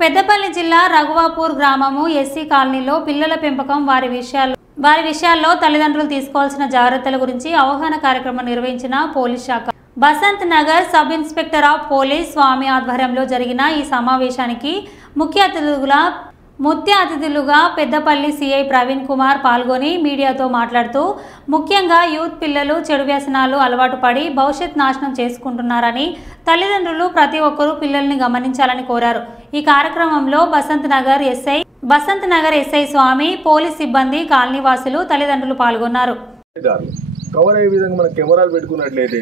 పెద్దపల్లి జిల్లా రఘువాపూర్ గ్రామము ఎస్సీ కాలనీలో పిల్లల పెంపకం వారి విషయాల్లో తల్లిదండ్రులు తీసుకోవాల్సిన జాగ్రత్తల గురించి అవగాహన కార్యక్రమం నిర్వహించిన పోలీస్ శాఖ Basanth Nagar sub inspector of police Swamy ఆధ్వర్యంలో జరిగిన ఈ సమావేశానికి ముఖ్య అతిథులుగా పెద్దపల్లి సిఐ ప్రవీణ్ కుమార్ పాల్గొని మీడియాతో మాట్లాడుతూ ముఖ్యంగా యూత్ పిల్లలు చెడు వ్యసనాలు అలవాటు పడి భవిష్యత్ నాశనం చేసుకుంటున్నారని తల్లిదండ్రులు ప్రతి ఒక్కరూ పిల్లల్ని గమనించాలని కోరారు। ఈ కార్యక్రమంలో బసంత్ నగర్ ఎస్ఐ స్వామి, పోలీస్ సిబ్బంది, కాలనీవాసులు, తల్లిదండ్రులు పాల్గొన్నారు। కవర్ అయ్యే విధంగా మనం కెమెరాలు పెట్టుకున్నట్లయితే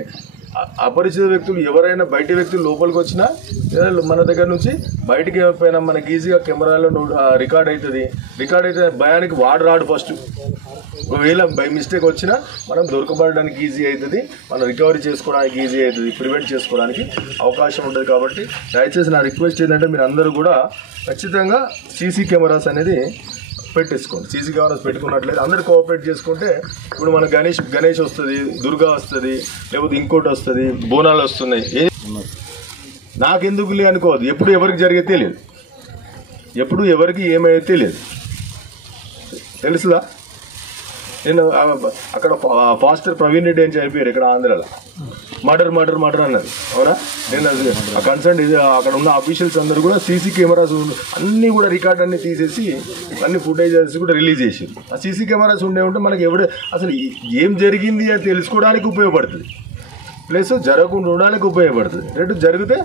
అపరిచిత వ్యక్తులు ఎవరైనా బయట వ్యక్తులు లోపలికి వచ్చినా మన దగ్గర నుంచి బయటికి వెళ్ళిపోయినా మనకి ఈజీగా కెమెరాలో రికార్డ్ అవుతుంది। రికార్డ్ అయితే భయానికి రాడు ఫస్ట్ ఒకవేళ బై మిస్టేక్ వచ్చినా మనం దొరకబడడానికి ఈజీ అవుతుంది, మనం రికవరీ చేసుకోవడానికి ఈజీ అవుతుంది, ప్రివెంట్ చేసుకోవడానికి అవకాశం ఉంటుంది। కాబట్టి దయచేసి నా రిక్వెస్ట్ ఏంటంటే మీరు అందరూ కూడా ఖచ్చితంగా సీసీ కెమెరాస్ అనేది పెట్టేసుకోండి। సీసీ కెమెరాస్ పెట్టుకున్నట్లయితే అందరు కోఆపరేట్ చేసుకుంటే ఇప్పుడు మన గణేష్ వస్తుంది, దుర్గా వస్తుంది, లేకపోతే ఇంకోటి వస్తుంది, బోనాలు వస్తున్నాయి, నాకెందుకు లే అనుకోవద్దు। ఎప్పుడు ఎవరికి జరిగే తెలియదు, ఎప్పుడు ఎవరికి ఏమైతే తెలియదు, తెలుసుదా? నేను అక్కడ ఫాస్టర్ ప్రవీణ్ రెడ్డి అని చనిపోయారు ఇక్కడ ఆంధ్రాలో, మర్డర్ అన్నారు, అవునా? నేను ఆ కన్సర్న్ అక్కడ ఉన్న అఫీషియల్స్ అందరూ కూడా సీసీ కెమెరాస్ అన్నీ కూడా రికార్డ్ అన్ని తీసేసి అన్ని ఫుటేజెస్ కూడా రిలీజ్ చేసి ఆ సీసీ కెమెరాస్ ఉంటే మనకి అసలు ఏం జరిగింది అని తెలుసుకోవడానికి ఉపయోగపడుతుంది, ప్లస్ జరగకుండా ఉండడానికి ఉపయోగపడుతుంది, రెండు జరిగితే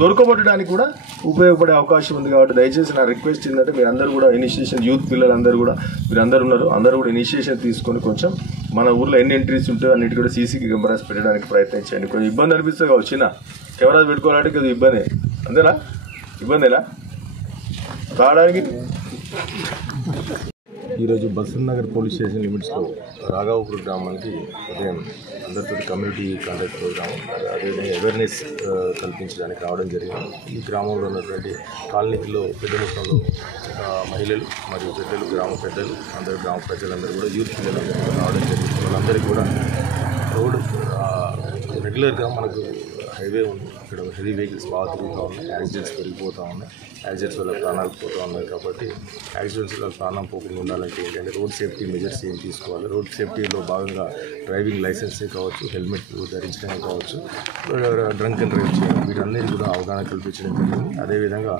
దొరకబట్టడానికి కూడా ఉపయోగపడే అవకాశం ఉంది। కాబట్టి దయచేసి నా రిక్వెస్ట్ ఏంటంటే మీరు అందరూ కూడా ఇనిషియేషన్, యూత్ పిల్లలందరూ కూడా మీరు అందరూ ఉన్నారు, అందరూ కూడా ఇనిషియేషన్ తీసుకొని కొంచెం మన ఊర్లో ఎన్ని ఎంట్రీస్ ఉంటే అన్నిటి కూడా సీసీ కెమెరాస్ పెట్టడానికి ప్రయత్నించండి। కొంచెం ఇబ్బంది అనిపిస్తుంది కావచ్చు, చిన్న కెమెరాస్ పెట్టుకోవాలంటే కొద్దిగా ఇబ్బంది, అంతేనా? ఇబ్బందేనా రావడానికి? ఈరోజు బసంత్ నగర్ పోలీస్ స్టేషన్ లిమిట్స్లో రాఘవాపూర్ గ్రామానికి ఉదయం అందరితో కమ్యూనిటీ కాంటాక్ట్ ప్రోగ్రామ్, అదేవిధంగా అవేర్నెస్ కల్పించడానికి రావడం జరిగింది। ఈ గ్రామంలో ఉన్నటువంటి కాలనీలో పెద్ద మొత్తంలో మహిళలు మరియు పెద్దలు, గ్రామ పెద్దలు, గ్రామ ప్రజలందరూ కూడా యూత్ పిల్లలు రావడం జరిగింది। వాళ్ళందరికీ కూడా రోడ్డు రెగ్యులర్గా మనకు హైవే ఉంది, ఇక్కడ హెవీ వెహికల్స్ బాగా తిరుగుతూ ఉన్నాయి, యాక్సిడెంట్స్ పెరిగిపోతూ ఉన్నాయి, యాక్సిడెంట్స్ వల్ల ప్రాణాలు పోతూ ఉన్నాయి। కాబట్టి యాక్సిడెంట్స్ వల్ల ప్రాణం పోకుండా ఉండాలంటే ఏంటంటే రోడ్ సేఫ్టీ మెజర్స్ ఏం తీసుకోవాలి, రోడ్ సేఫ్టీలో భాగంగా డ్రైవింగ్ లైసెన్సే కావచ్చు, హెల్మెట్ ధరించడమే కావచ్చు, డ్రంక్ అండ్ డ్రైవ్ చేయడం, వీటన్నిటి కూడా అవగాహన కల్పించడం జరిగింది। అదేవిధంగా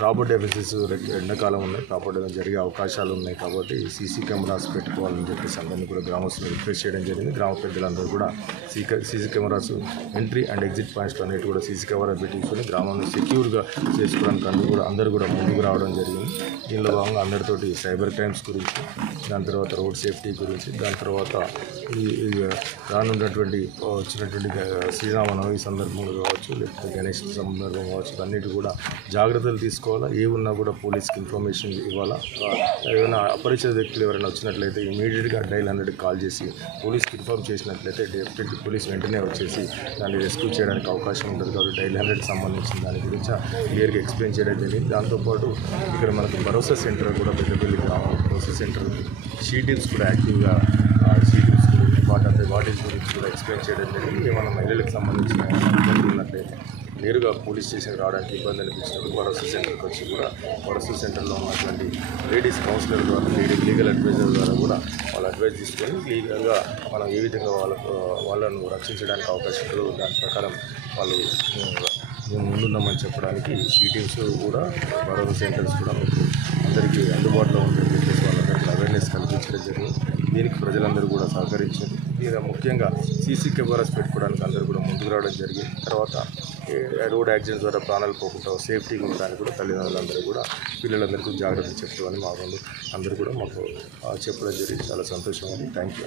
ప్రాపర్టీ అఫెన్సెస్ ఎండాకాలం ఉన్నాయి, ప్రాపర్టీ జరిగే అవకాశాలు ఉన్నాయి, కాబట్టి సీసీ కెమెరాస్ పెట్టుకోవాలని చెప్పేసి అందరినీ కూడా గ్రామస్తులు రిక్వెస్ట్ చేయడం జరిగింది। గ్రామ పెద్దలందరూ కూడా CC cameras entry and exit points అన్నిటి కూడా సీసీ కెమెరా పెట్టించుకొని గ్రామాన్ని సెక్యూర్గా చేసుకోవడానికి అందరూ కూడా ముందుకు రావడం జరిగింది। దీనిలో భాగంగా అందరితోటి సైబర్ క్రైమ్స్ గురించి, దాని తర్వాత రోడ్ సేఫ్టీ గురించి, దాని తర్వాత ఈ రానున్నటువంటి వచ్చినటువంటి శ్రీరామనవమి సందర్భంలో కావచ్చు, లేకపోతే గణేష్ సందర్భం కావచ్చు, అన్నిటి కూడా జాగ్రత్తలు తీసుకోవాలా, ఏ ఉన్నా కూడా పోలీస్కి ఇన్ఫర్మేషన్ ఇవ్వాలా। ఏమైనా అపరిచిత వ్యక్తులు ఎవరైనా వచ్చినట్లయితే ఇమీడియట్గా డైల్ 100కి కాల్ చేసి పోలీస్కి ఇన్ఫార్మ్ చేసినట్లయితే డెఫినెట్లీ పోలీస్ వెంటనే వచ్చేసి దాన్ని రెస్క్యూ చేయడానికి అవకాశం ఉంటుంది। కాబట్టి డైల్ 100కి సంబంధించిన దాని గురించి క్లియర్గా ఎక్స్ప్లెయిన్ చేయడం జరిగింది। దాంతోపాటు ఇక్కడ మనకు భరోసా సెంటర్ కూడా పెద్దపల్లి గ్రామం భరోసా సెంటర్ షీటిల్స్ కూడా యాక్టివ్గా షీటిల్స్ వాటిస్ గురించి కూడా ఎక్స్ప్లెయిన్ చేయడం జరిగింది। ఏమైనా మహిళలకు సంబంధించిన ఇబ్బందులు ఉన్నట్లయితే నేరుగా పోలీస్ స్టేషన్కి రావడానికి ఇబ్బంది అనిపించినప్పుడు భరోసా సెంటర్కి వచ్చి కూడా భరోసా సెంటర్లో ఉన్నటువంటి లేడీస్ కౌన్సిలర్ ద్వారా, లీగల్ అడ్వైజర్ ద్వారా కూడా వాళ్ళ అడ్వైజ్ తీసుకొని లీగల్గా మనం ఏ విధంగా వాళ్ళను రక్షించడానికి అవకాశం ఉంటుందో దాని ప్రకారం వాళ్ళు మేము ముందున్నామని చెప్పడానికి సిటీమ్స్ కూడా భరోసా సెంటర్స్ కూడా మీకు అందరికీ అందుబాటులో ఉందని చెప్పేసి వాళ్ళందరికీ అవేర్నెస్ కల్పించడం జరిగింది। దీనికి ప్రజలందరూ కూడా సహకరించారు। దీని ముఖ్యంగా సీసీ కెమెరాస్ పెట్టుకోవడానికి అందరూ కూడా ముందుకు రావడం జరిగింది। తర్వాత రోడ్ యాక్సిడెంట్స్ ద్వారా ప్రాణాలు పోకుండా సేఫ్టీగా ఉండడానికి కూడా తల్లిదండ్రులందరూ కూడా పిల్లలందరికీ జాగ్రత్తలు చెప్తామని మా వాళ్ళు అందరూ కూడా మాకు చెప్పడం జరిగింది। చాలా సంతోషంగా ఉంది। Thank you.